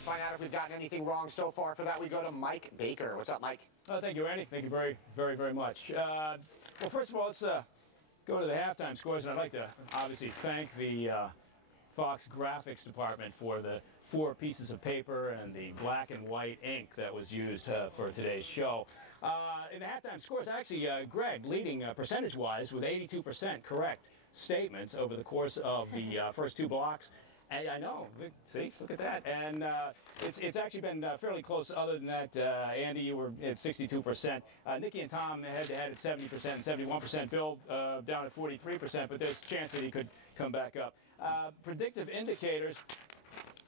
Let's find out if we've gotten anything wrong so far. For that, we go to Mike Baker. What's up, Mike? Thank you, Andy. Thank you very much. Well, first of all, let's go to the halftime scores, and I'd like to obviously thank the Fox graphics department for the 4 pieces of paper and the black and white ink that was used for today's show. In the halftime scores, actually, Greg leading percentage-wise with 82% correct statements over the course of the first 2 blocks. I know. See, look at that. And it's actually been fairly close. Other than that, Andy, you were at 62%. Nikki and Tom head-to-head at 70% and 71%. Bill down at 43%, but there's a chance that he could come back up. Predictive indicators.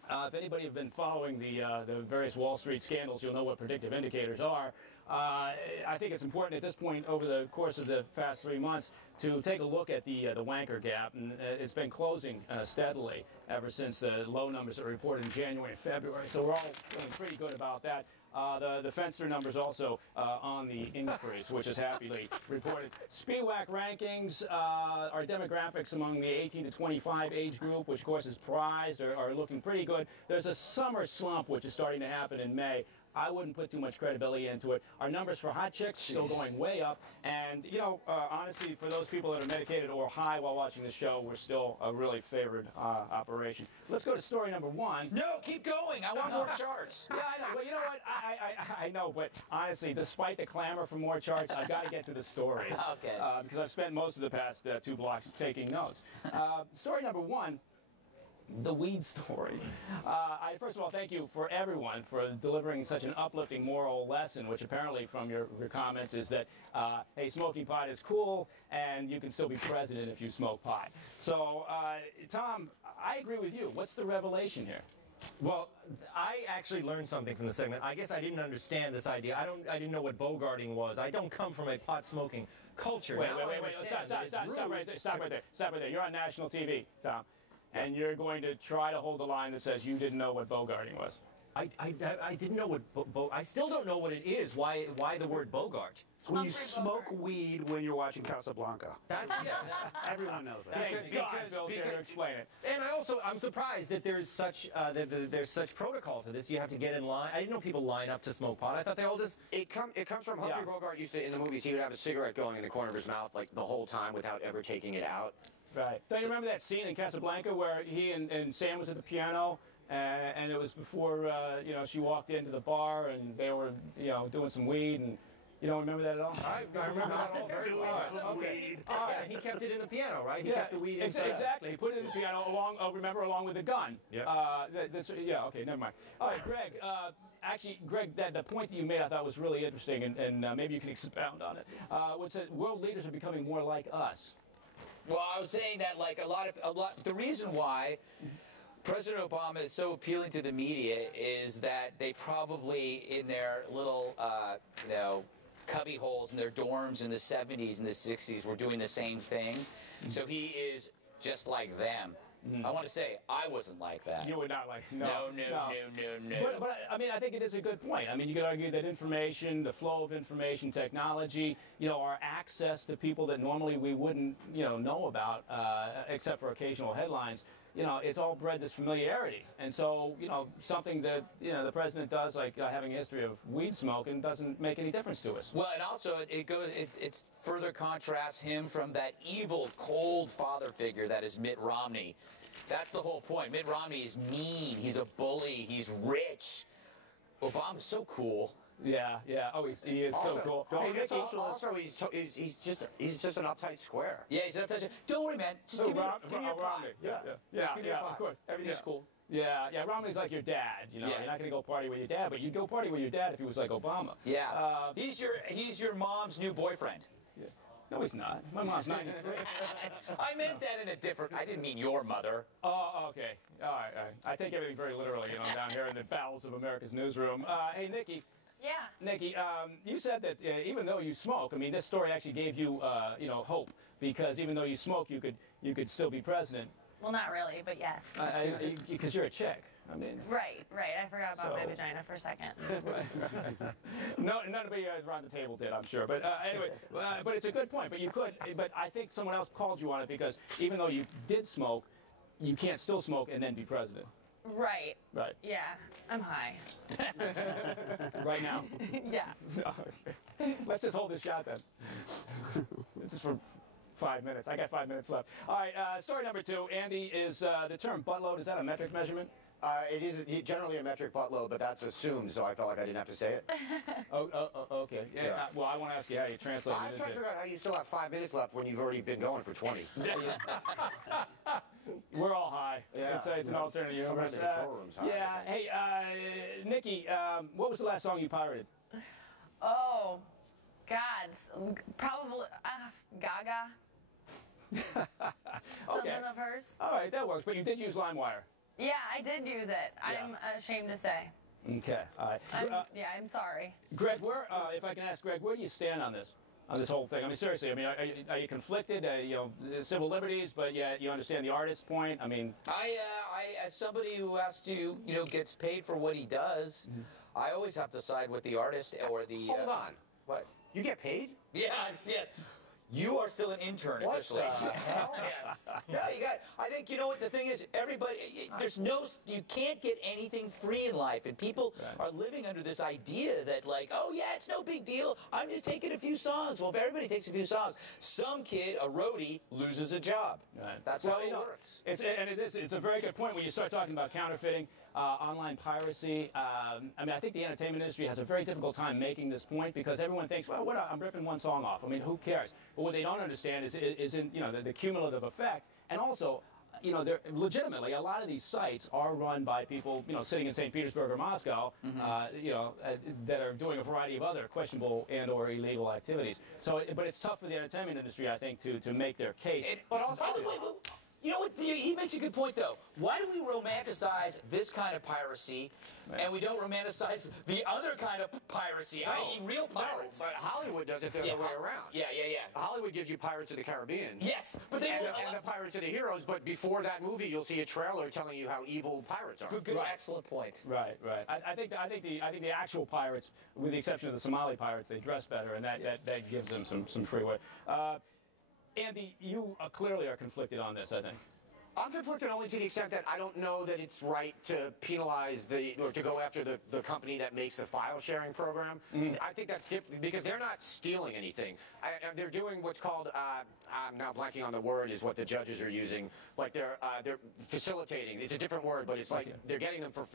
If anybody have been following the various Wall Street scandals, you'll know what predictive indicators are. I think it's important at this point over the course of the past 3 months to take a look at the Wanker gap, and it's been closing steadily ever since the low numbers that were reported in January and February. So we're all feeling pretty good about that. The Fenster numbers also on the increase, which is happily reported. SPIWAC rankings, our demographics among the 18 to 25 age group, which of course is prized, are looking pretty good. There's a summer slump which is starting to happen in May. I wouldn't put too much credibility into it. Our numbers for hot chicks still going way up. And, you know, honestly, for those people that are medicated or high while watching the show, we're still a really favored operation. Let's go to story number 1. No, keep going. I want more charts. Yeah, I know. Well, you know what? I know, but honestly, despite the clamor for more charts, I've got to get to the stories. Okay. Because I've spent most of the past 2 blocks taking notes. Story number 1. The weed story. First of all, thank you for everyone for delivering such an uplifting moral lesson, which apparently from your comments is that, hey, smoking pot is cool, and you can still be president if you smoke pot. So, Tom, I agree with you. What's the revelation here? Well, I actually learned something from the segment. I guess I didn't understand this idea. I didn't know what bogarting was. I don't come from a pot-smoking culture. Wait. Stop right there. You're on national TV, Tom. And you're going to try to hold the line that says you didn't know what bogarting was. I didn't know what I still don't know what it is. Why the word bogart? When you smoke weed when you're watching Casablanca. That's Everyone knows that. Thank God Bill's here to explain it. And I'm surprised that there's such protocol to this. You have to get in line. I didn't know people line up to smoke pot. I thought they all just. It comes from Humphrey Bogart used to, in the movies, he would have a cigarette going in the corner of his mouth like the whole time without ever taking it out. Right. Don't you remember that scene in Casablanca where he and Sam was at the piano, and it was before you know, she walked into the bar and they were, you know, doing some weed, and you don't remember that at all? I remember that all very well. Weed. Yeah, he kept it in the piano, right? He kept the weed inside. Exactly. He put it in the piano along with the gun. Yeah. Yeah. Okay. Never mind. All right, Greg. Actually, Greg, the point that you made I thought was really interesting, and maybe you can expound on it. What's that? World leaders are becoming more like us. Well, I was saying that like a lot. The reason why President Obama is so appealing to the media is that they probably in their little you know, cubby holes in their dorms in the 70s and the 60s were doing the same thing. So he is just like them. I want to say I wasn't like that. You were not like no. But I mean, I think it is a good point. I mean, you could argue that information, the flow of information, technology, you know, our access to people that normally we wouldn't, you know about, except for occasional headlines. You know, it's all bred this familiarity, and so you know, something that the president does, like having a history of weed smoking, doesn't make any difference to us. Well, and also it further contrasts him from that evil, cold father figure that is Mitt Romney. That's the whole point. Mitt Romney is mean. He's a bully. He's rich. Obama's so cool. Yeah. Oh, he is also, so cool. Also, he's just an uptight square. Yeah, he's an uptight square. Don't worry, man. Just give me a pot. Yeah, of course. Everything's cool. Yeah, Romney's like your dad. You know, you're not going to go party with your dad, but you'd go party with your dad if he was like Obama. Yeah. He's your mom's new boyfriend. Yeah. No, he's not. My mom's 93. I meant that in a different. I didn't mean your mother. Oh, okay. All right. I take everything very literally, you know, down here in the bowels of America's newsroom. Hey, Nikki. Yeah. Nikki, you said that even though you smoke, I mean, this story actually gave you, you know, hope, because even though you smoke, you could still be president. Well, not really, but yes. Because you're a chick. I mean. Right. I forgot about my vagina for a second. Right. Nobody around the table did, I'm sure. But anyway, but it's a good point. But you could. But I think someone else called you on it because even though you did smoke, you can't still smoke and then be president. Right. Right. Yeah, I'm high. Right now? Yeah. Okay. Let's just hold this shot then. Just for 5 minutes. I got 5 minutes left. All right, story number 2. Andy, is the term buttload, is that a metric measurement? It is generally a metric buttload, but that's assumed, so I felt like I didn't have to say it. Okay. Yeah. Well, I want to ask you how you translate I'm it trying to into... figure out how you still have 5 minutes left when you've already been going for 20. We're all high. Yeah. It's an alternative universe. Sometimes the control room's high. Yeah. Hey, Nikki, what was the last song you pirated? Oh, God. Probably Gaga. Something Okay. of hers. All right, that works. But you did use LimeWire. Yeah, I did use it. I'm ashamed to say. Okay. All right. I'm sorry. Greg, if I can ask Greg, where do you stand on this whole thing? I mean, seriously. I mean, are you conflicted? Civil liberties, but yet you understand the artist's point. I mean, I as somebody who has to, gets paid for what he does, I always have to side with the artist or the. Hold on. What? You get paid? Yes. You are still an intern officially. What the hell? Yes. No, I think, what the thing is, everybody, you can't get anything free in life. And people are living under this idea that oh yeah, it's no big deal. I'm just taking a few songs. Well, if everybody takes a few songs, some kid, a roadie, loses a job. Right. That's how it works. It's a very good point when you start talking about counterfeiting, online piracy. I mean, I think the entertainment industry has a very difficult time making this point because everyone thinks, well, I'm ripping one song off. I mean, who cares? But what they don't understand is the cumulative effect, and also, legitimately, a lot of these sites are run by people, sitting in St. Petersburg or Moscow, that are doing a variety of other questionable and/or illegal activities. So, but it's tough for the entertainment industry, I think, to make their case. But also, by the way, you know what? He makes a good point, though. Why do we romanticize this kind of piracy, and we don't romanticize the other kind of piracy, i.e. real pirates? No, but Hollywood does it the other way around. Yeah. Hollywood gives you Pirates of the Caribbean. Yes, but and the Pirates of the Heroes, but before that movie, you'll see a trailer telling you how evil pirates are. Good, excellent point. Right. I think the actual pirates, with the exception of the Somali pirates, they dress better, and that gives them some freeway. Andy, you clearly are conflicted on this, I think. I'm conflicted only to the extent that I don't know that it's right to penalize or to go after the company that makes the file sharing program. I think that's different because they're not stealing anything. They're doing what's called, I'm now blanking on the word, is what the judges are using. Like they're facilitating. It's a different word, but it's like they're getting them for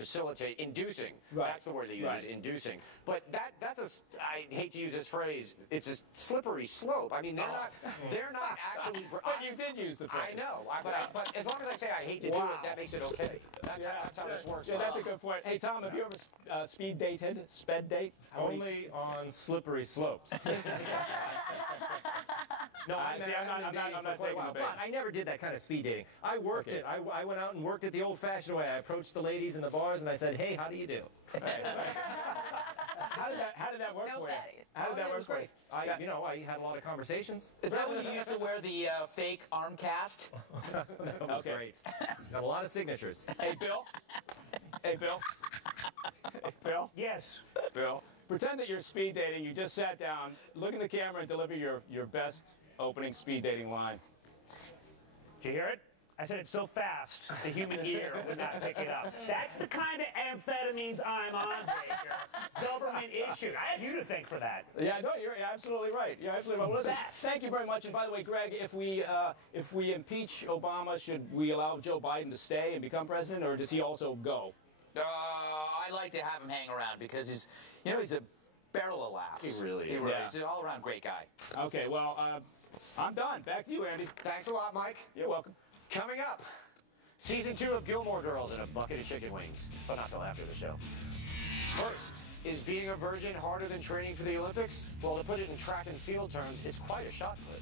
inducing. Right. That's the word they use, is inducing. But that's I hate to use this phrase, it's a slippery slope. I mean, they're not actually. But you did use the phrase. I know, but as long as I say I hate to do it, that makes it okay. That's how this works. Yeah, that's a good point. Hey, Tom, have you ever speed dated? Sped date? Only on slippery slopes. No, I'm not taking the bait. But I never did that kind of speed dating. I worked it. I went out and worked it the old-fashioned way. I approached the ladies in the bars and I said, "Hey, how do you do?" How did that work No for you? fatties. How did that work for you? I had a lot of conversations. Is that when you used to wear the fake arm cast? That was great. Got a lot of signatures. Hey, Bill. Hey, Bill. Yes. Bill. Pretend that you're speed dating. You just sat down, look in the camera, and deliver your best opening speed dating line. Did you hear it? I said it so fast, the human ear would not pick it up. That's the kind of amphetamines I'm on, Baker. Government issued. I have you to thank for that. Yeah, no, you're absolutely right. You're absolutely right. Well, listen, thank you very much. And by the way, Greg, if we impeach Obama, should we allow Joe Biden to stay and become president, or does he also go? I like to have him hang around because he's a barrel of laughs. He really is. He's an all-around great guy. Okay, well, I'm done. Back to you, Andy. Thanks a lot, Mike. You're welcome. Coming up, Season 2 of Gilmore Girls and a bucket of chicken wings, but not till after the show. First, is being a virgin harder than training for the Olympics? Well, to put it in track and field terms, it's quite a shot put.